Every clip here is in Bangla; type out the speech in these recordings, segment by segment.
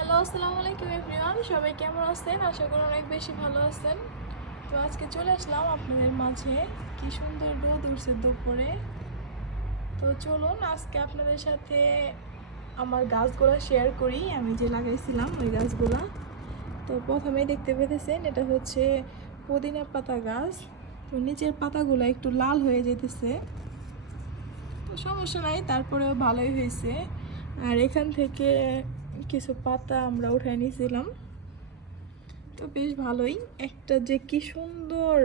হ্যালো, আসসালামু আলাইকুম এভরিওয়ান। সবাই কেমন আছেন? আশা করি অনেক বেশি ভালো আছেন। তো আজকে চলে আসলাম আপনাদের মাঝে। কি সুন্দর রোদ উঠছে দুপুরে। তো চলুন, আজকে আপনাদের সাথে আমার গাছগুলো শেয়ার করি। আমি যে লাগাইছিলাম ওই গাছগুলা। তো প্রথমেই দেখতে পেতেছেন, এটা হচ্ছে পুদিনা পাতা গাছ। তো নিচের পাতাগুলো একটু লাল হয়ে যেতেছে তো সমস্যা নাই, তারপরেও ভালোই হয়েছে। আর এখান থেকে কিছু পাতা আমরা উঠাই নিয়েছিলাম। তো বেশ ভালোই। একটা যে কি সুন্দর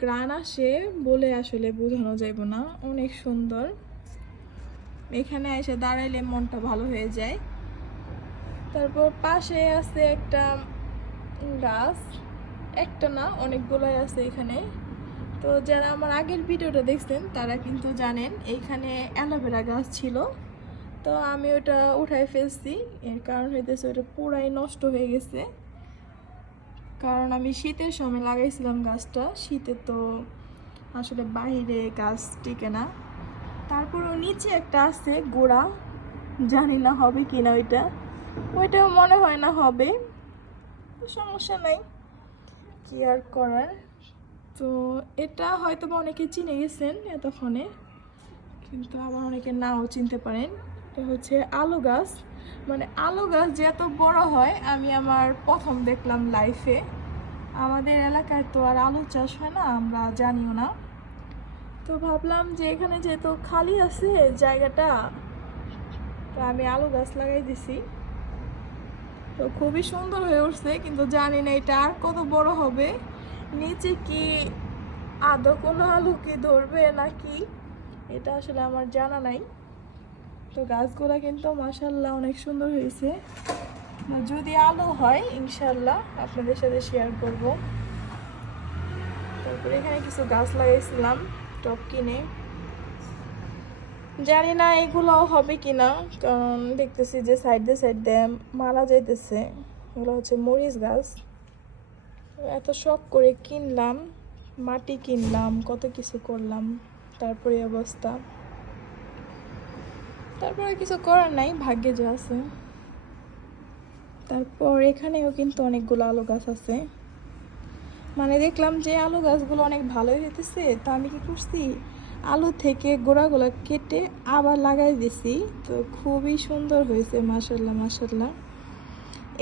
গ্রান আসে বলে আসলে বোঝানো যাইব না। অনেক সুন্দর। এখানে এসে দাঁড়াইলে মনটা ভালো হয়ে যায়। তারপর পাশে আছে একটা গাছ। একটা না, অনেকগুলোই আছে এখানে। তো যারা আমার আগের ভিডিওটা দেখছেন, তারা কিন্তু জানেন, এইখানে অ্যালোভেরা গাছ ছিল। তো আমি ওটা উঠাই ফেলছি। এর কারণ হইতেছে ওটা পুরাই নষ্ট হয়ে গেছে। কারণ আমি শীতের সময় লাগাইছিলাম গাছটা। শীতে তো আসলে বাইরে গাছ টিকে না। তারপরও নিচে একটা আছে গোড়া। জানি না হবে কি না ওইটা। ওইটাও মনে হয় না হবে। সমস্যা নাই। কি আর করার? তো এটা হয়তো অনেকে চিনে গেছেন এতক্ষণে। কিন্তু আবার অনেকে নাও চিনতে পারেন। এটা হচ্ছে আলু গাছ। মানে আলু গাছ যে এত বড় হয়, আমি আমার প্রথম দেখলাম লাইফে আমাদের এলাকায় তো আর আলু চাষ হয় না, আমরা জানিও না। তো ভাবলাম যে এখানে যেহেতু খালি আছে জায়গাটা, তো আমি আলু গাছ লাগাই দিছি। তো খুবই সুন্দর হয়ে উঠছে, কিন্তু জানি না এটা আর কত বড় হবে। নিচে কি আদৌ কোনো আলু কি ধরবে নাকি, এটা আসলে আমার জানা নাই। তো গাছগুলো কিন্তু মাসাল্লাহ অনেক সুন্দর হয়েছে। যদি আলু হয় ইনশাল্লাহ আপনাদের সাথে শেয়ার করব। তারপরে এখানে কিছু গাছ লাগাইছিলাম টপ কিনে। জানি না এগুলো হবে কিনা, কারণ দেখতেছি যে সাইড সাইড মারা যাইতেছে। এগুলো হচ্ছে মরিচ গাছ। এত শখ করে কিনলাম, মাটি কিনলাম, কত কিছু করলাম, তারপরে অবস্থা। তারপরে কিছু করার নাই, ভাগ্যে যা আছে। তারপর এখানেও কিন্তু অনেকগুলো আলু গাছ আছে। মানে দেখলাম যে আলু গাছগুলো অনেক ভালোই হইতেছে, তা আমি কি করছি? আলু থেকে গোড়াগুলো কেটে আবার লাগাই দিছি। তো খুবই সুন্দর হয়েছে মাসাল্লাহ মাসাল্লাহ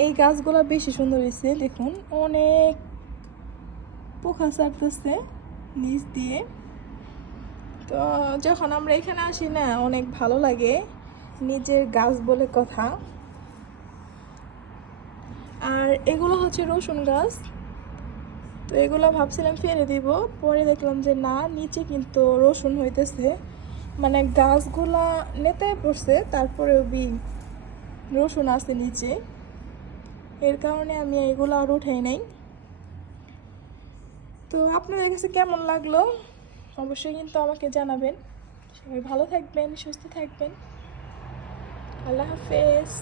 এই গাছগুলো বেশি সুন্দর হয়েছে দেখুন, অনেক পোকা চাটতেছে নিচ দিয়ে। তো যখন আমরা এখানে আসি না, অনেক ভালো লাগে নিজের গাছ বলে কথা। আর এগুলো হচ্ছে রসুন গাছ। তো এগুলো ভাবছিলাম ফেলে দিব, পরে দেখলাম যে না, নিচে কিন্তু রসুন হইতেছে। মানে গাছগুলা নেতায় পড়ছে, তারপরেও বি রসুন আছে নিচে। এর কারণে আমি এগুলো আর উঠাই নাই। তো আপনাদের কাছে কেমন লাগল? অবশ্যই কিন্তু আমাকে জানাবেন। সবাই ভালো থাকবেন সুস্থ থাকবেন। আল্লাহ হাফেজ।